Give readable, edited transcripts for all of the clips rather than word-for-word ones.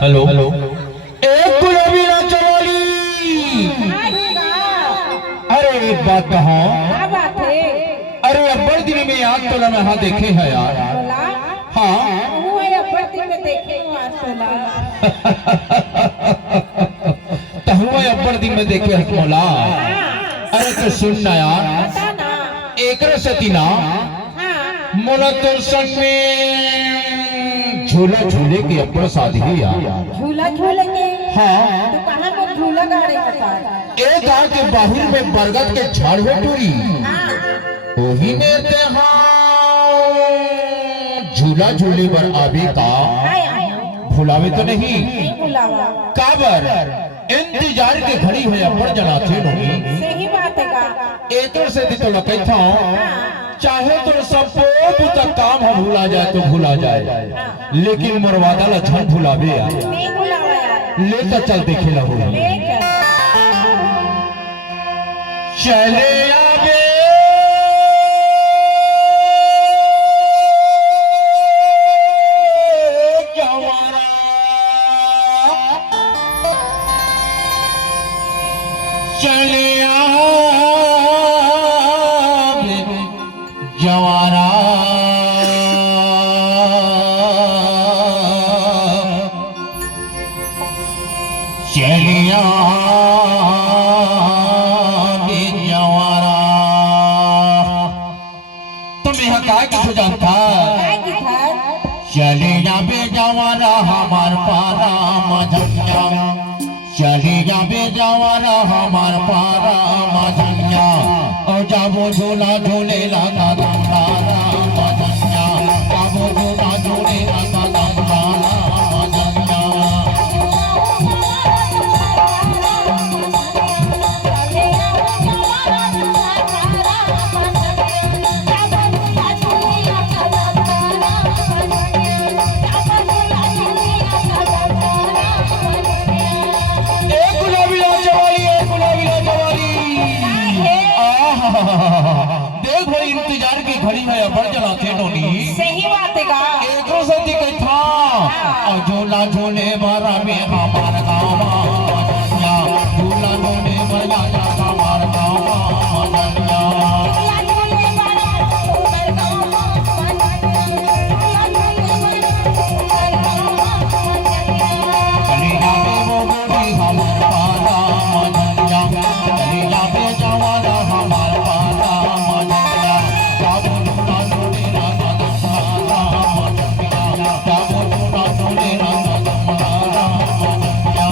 Hello hello एक गुलाबी चवाली। अरे एक बात कहो। क्या बात है? अरे अब्बड़ दिन में याद तो मैं हाँ देखे है यार। हाँ वो है अब्बड़ दिन में देखे हूँ आज तो हुआ अब्बड़ दिन में देखे है मौला। अरे तो सुन ना यार, बता ना। एक सतीना हाँ मोला तो संग में झूला झूले की अब्बड़ शादी यार। झूला झूलेंगे? हाँ तो कहाँ पर झूला गाड़े का? एक गाँव के बाहर में बरगद के झाड़ हो टूरी, वही ने झूला झूले पर आवे का भुलावे तो नहीं बुलावा। काबर इंतजार के घड़ी है अब्बड़ जना थे नहीं। सही बात है का। एतर से तो लगे था चाहे तो सब तक काम हम भुला जाए तो भुला जाए, लेकिन मरवादा ला झन भुलावे यार। नहीं बुलावा यार। ले तो चल देखे ला हुआ चले आवे जवारा, चले आवे जवारा, चले आवे जवारा। तुम्हें हकाय किसो जानता? चले जाबे जवारा हमार पारा मझनिया, चले जाबे जवारा हमार पारा मझनिया, और जाबो झूला झूले लगा दंडारा मझनिया, जाबो झूला झूले लगा दंडारा मझनिया। देख भाई इंतजार की घड़ी में अब्बड़ जलाते नोनी। सही बात है का। एको सती के था और झूला झूले मारा में हमार गाँव मजनिया, झूला झूले मारा हमार गाँव मजनिया। चली जाबे वो गोरी हमार पारा मजनिया, चली जाबे जवाना हमार पारा मजनिया, जाबो झूला झूले लगा दंडारा मजनिया, जाबो झूला झूले लगा दंडारा मजनिया।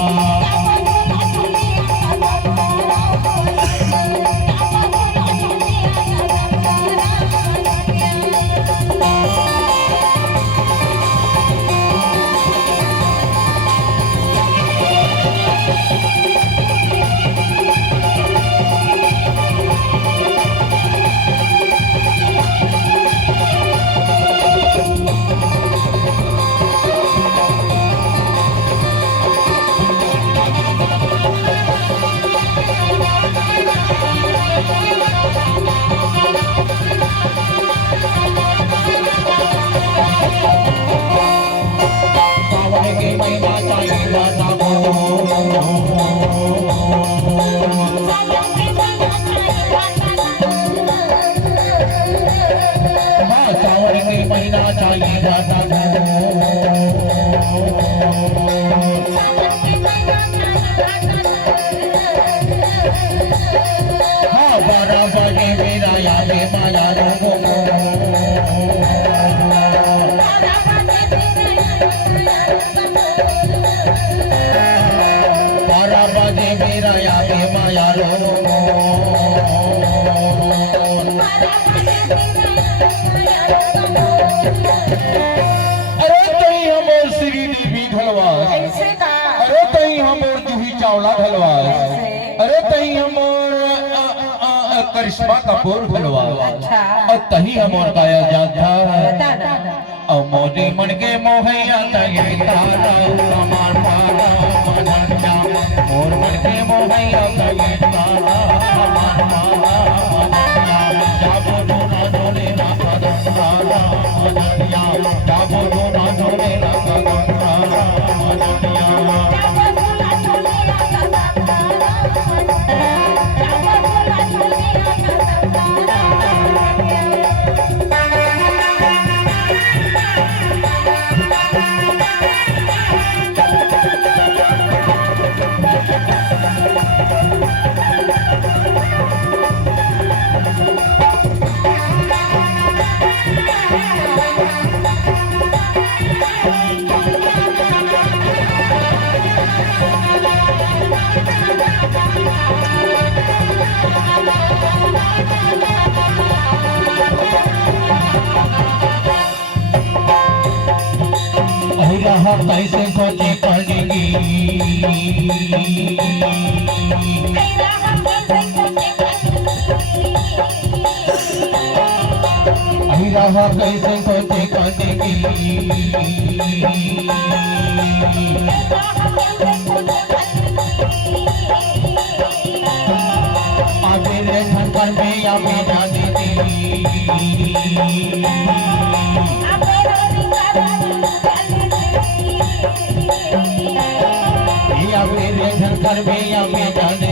सावन के महीना चाहिए ना हो, हाँ सावन के महीना चाहिए ना हो, हाँ 12 बजे मेरा याद माया रो, मेरा याद माया रो। अरे कहीं हम और श्री देवी ढलवास, अरे कहीं हम और जूही चावला ढलवास, अरे कहीं हम और करिश्मा कपूर खलवा अच्छा और तही हमार गाया जाता बता ना और मोदी मन के मोहैया तगे तारा हमार पारा मधनिया मोर मन के मोहैया तगे तारा हमार पारा मधनिया जाबो जोना जोने ना कदम तारा मधनिया जाबो जोना जोने ना कदम तारा मधनिया कैसे खोजे पड़ेगी कैसे खोजे पड़ेगी आगे घर में या में जाने घर में या में जाने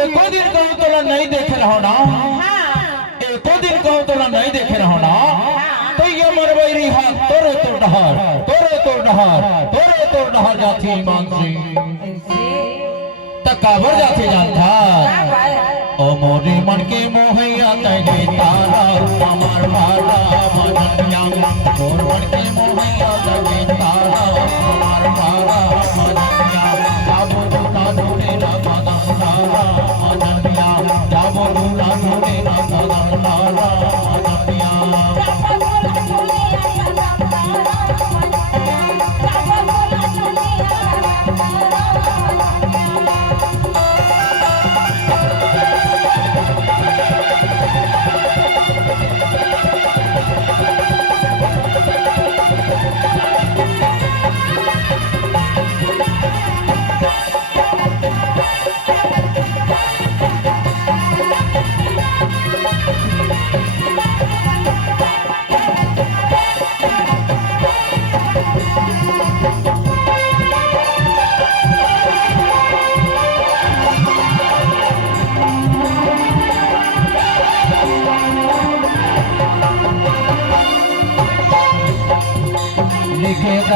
एको दिन कहूँ तोला नहीं देखे रहो ना एको दिन कहूँ तोला नहीं देखे रहो ना तो ये मरबैरी हाथ तोरे तो डहर जाती ईमान से तो काबर जाते जानता ओ मोरे मन के मोहैया तगे तारा हमार पारा मधनिया मोर मन के मोहैया तगे तारा हमार पारा मधनिया जाबो दूना ढूंढे ना कदम तारा मधनिया जाबो दूना ढूंढे ना कदम तारा मधनिया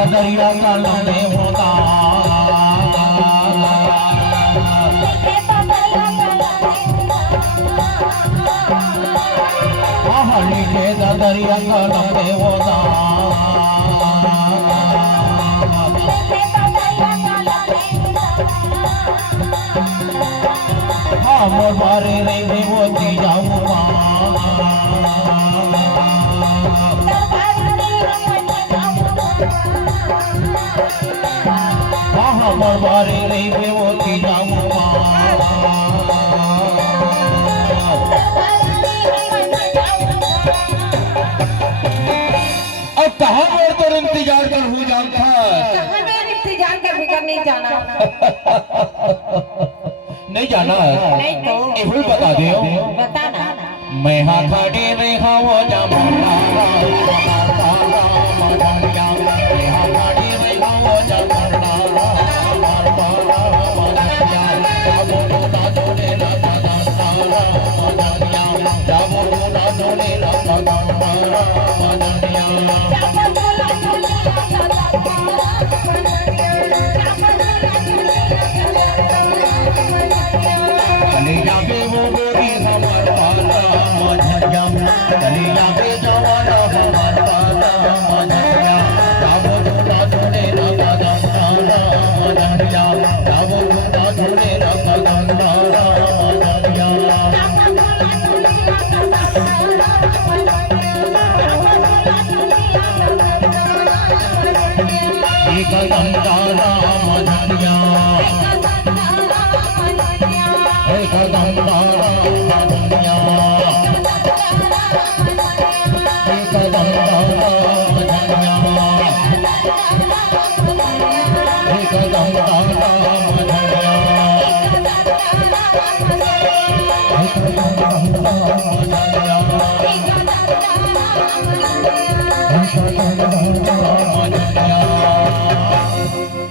दरिया काले होता लिखे दरिया काले होता मोर बारे नहीं होती जाऊँ मोर बारे नहीं होती जाऊँ अब कहाँ मोर तो इंतजार कर हो जानता इंतजार कर भी कर नहीं जाना नहीं जाना नहीं तो ये बता दे बता ना मैं हाँ खड़ी रही हाँ वो जमाना Yeah. झंडा राम